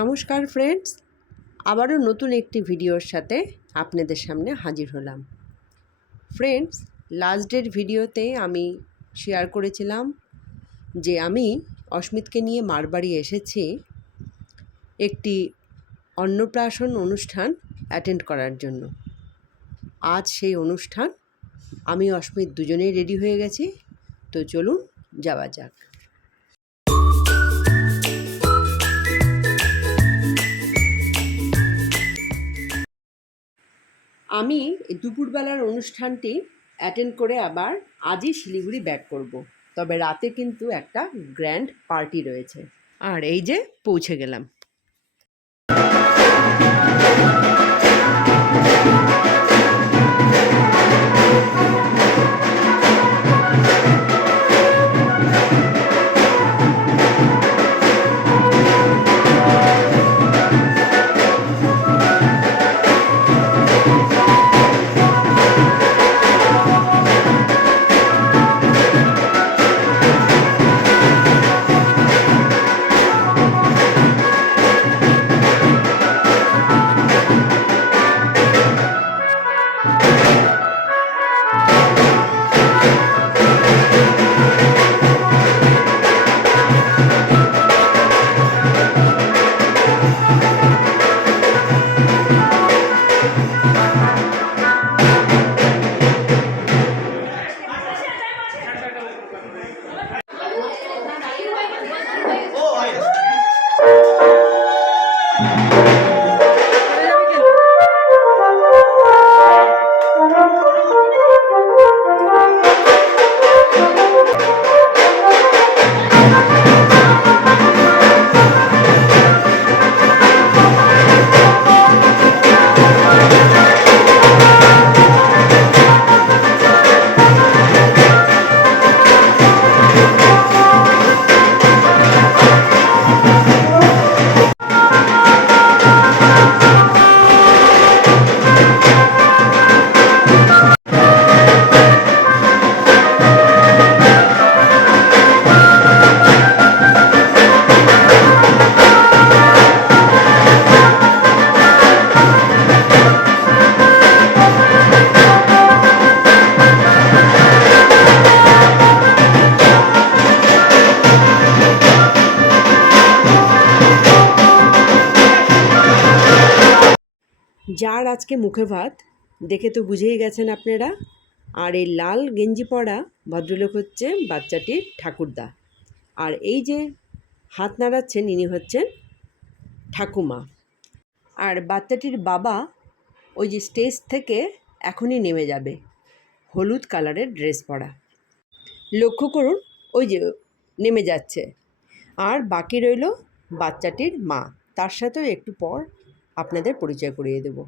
নমস্কার ফ্রেন্ডস, আবারও নতুন একটি ভিডিওর সাথে আপনাদের সামনে হাজির হলাম। ফ্রেন্ডস, লাস্ট ডের ভিডিওতে আমি শেয়ার করেছিলাম যে আমি অস্মিতকে নিয়ে মারবাড়ি এসেছি একটি অন্নপ্রাশন অনুষ্ঠান অ্যাটেন্ড করার জন্য। আজ সেই অনুষ্ঠান আমি অস্মিত দুজনেই রেডি হয়ে গেছি, তো চলুন যাওয়া যাক। আমি দুপুরবেলার অনুষ্ঠানটি অ্যাটেন্ড করে আবার আজই শিলিগুড়ি ব্যাক করব। তবে রাতে কিন্তু একটা গ্র্যান্ড পার্টি রয়েছে। আর এই যে পৌঁছে গেলাম। যার আজকে মুখে ভাত দেখে তো বুঝেই গেছেন আপনারা। আর এই লাল গেঞ্জি পরা ভদ্রলোক হচ্ছে বাচ্চাটির ঠাকুরদা। আর এই যে হাত নাড়াচ্ছেন ইনি হচ্ছেন ঠাকুমা। আর বাচ্চাটির বাবা ওই যে স্টেজ থেকে এখনই নেমে যাবে, হলুদ কালারের ড্রেস পরা। লক্ষ্য করুন, ওই যে নেমে যাচ্ছে। আর বাকি রইল বাচ্চাটির মা, তার সাথেও একটু পর আপনাদের পরিচয় করিয়ে দেব।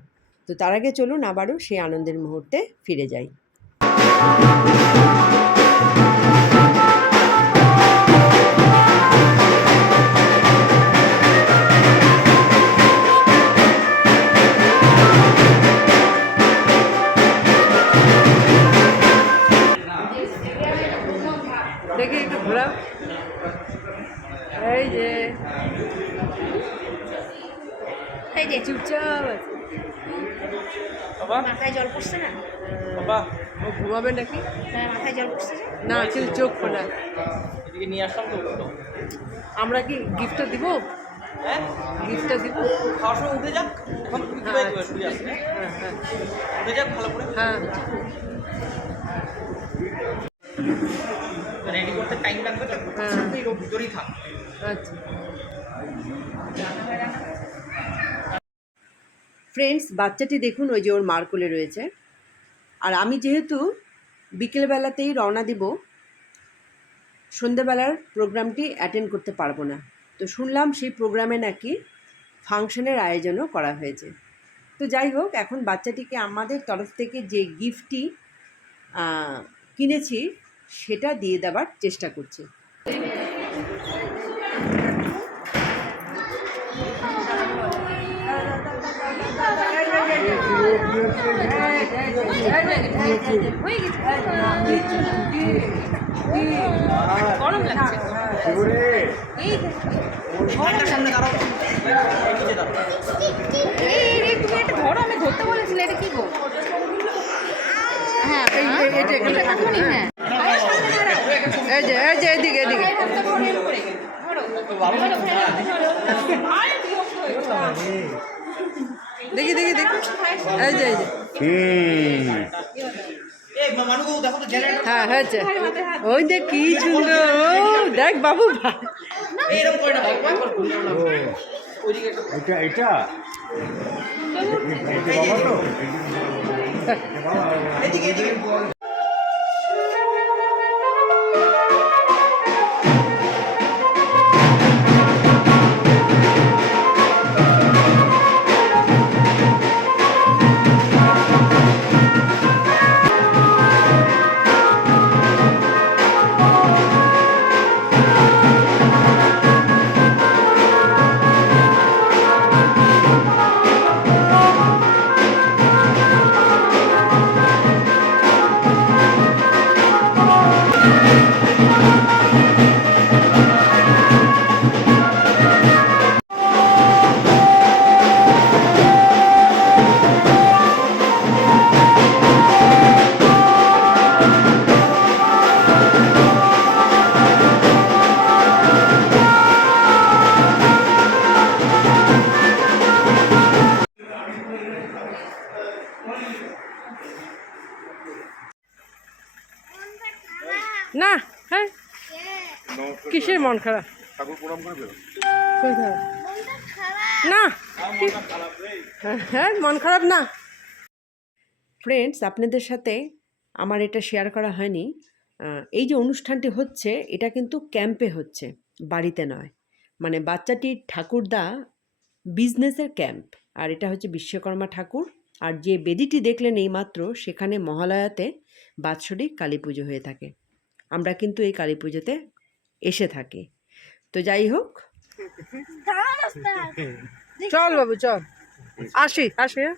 তো তার আগে চলুন আবারও সেই আনন্দের মুহূর্তে ফিরে যাই। দেখি একটু ঘোরা। এই যে চুপচাপ আছে। বাবা মাথায় জল পড়ছে না? বাবা ও ঘুমাবে নাকি? হ্যাঁ, মাথায় জল পড়ছে না, কেউ চোখ খোলায়। এদিকে নিয়ে আসলাম তো। আমরা কি গিফটটা দিব? হ্যাঁ, গিফটটা দিব। খাওয়ার সময় উঠে যাক, তখন তুমি কি বাইরে শুয়ে আসবে। হ্যাঁ হ্যাঁ উঠে যাক ভালো করে। হ্যাঁ, রেডি করতে টাইম লাগবে তো। হ্যাঁ। এই লোক ভিতরেই থাক। আচ্ছা ফ্রেন্ডস, বাচ্চাটি দেখুন ওই যে ওর মার কোলে রয়েছে। আর আমি যেহেতু বিকেলবেলাতেই রওনা দিব, সন্ধ্যেবেলার প্রোগ্রামটি অ্যাটেন্ড করতে পারবো না। তো শুনলাম সেই প্রোগ্রামে নাকি ফাংশনের আয়োজনও করা হয়েছে। তো যাই হোক, এখন বাচ্চাটিকে আমাদের তরফ থেকে যে গিফটটি কিনেছি সেটা দিয়ে দেওয়ার চেষ্টা করছি। গরম লাগছে ফ্যানটার সামনে দাঁড়াও এই নিচে দাঁড়াও তুমি এটা ধরো, আমি ধরতে বলেছিলে, এটা কি গো? হ্যাঁ এখনই হ্যাঁ এই যে এদিকে এদিকে দেখি দেখি দেখি এই যে এই মানুষ দেখো তো জেনারেটর হ্যাঁ হয়েছে ওই দেখ কি সুন্দর ও দেখ বাবু এরকম করে না ওইদিকে এটা এটা বাবা তো এদিকে এদিকে না হ্যাঁ কিসের মন খারাপ ঠাকুর প্রণাম করে বেরো কোথায়? না হ্যাঁ মন খারাপ না ফ্রেন্ডস আপনাদের সাথে আমার এটা শেয়ার করা হয়নি এই যে অনুষ্ঠানটি হচ্ছে এটা কিন্তু ক্যাম্পে হচ্ছে বাড়িতে নয় মানে বাচ্চাটির ঠাকুরদা বিজনেসের ক্যাম্প আর এটা হচ্ছে বিশ্বকর্মা ঠাকুর আর যে বেদিটি দেখলেন এইমাত্র সেখানে মহালয়াতে বাৎসরিক কালী পুজো হয়ে থাকে আমরা কিন্তু এই কালী পুজোতে এসে থাকি তো যাই হোক চল বাবু চল আসি আসি হ্যাঁ?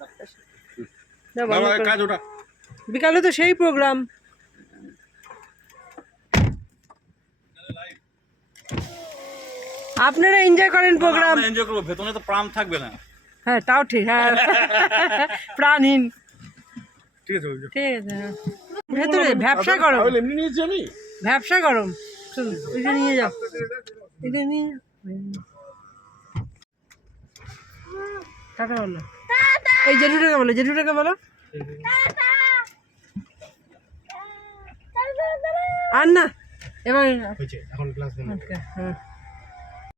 যা বন্ধ কর। কাজ ওটা বিকালে তো সেই প্রোগ্রাম আপনারা এনজয় করেন প্রোগ্রাম এনজয় করবো ভেতরে তো প্রাণ থাকবে না হ্যাঁ তাও ঠিক হ্যাঁ প্রাণহীন ঠিক আছে ঠিক আছে হ্যাঁ। ভেতরে ব্যবসা গরম এমনি নিয়েছি আমি ব্যবসা গরম চলুন এটা নিয়ে যাও এটা নিয়ে যাও। টাটা বলো এই জেঠুটাকে বলো জেঠুটাকে বলো আর না এবার এখন ক্লাস হ্যাঁ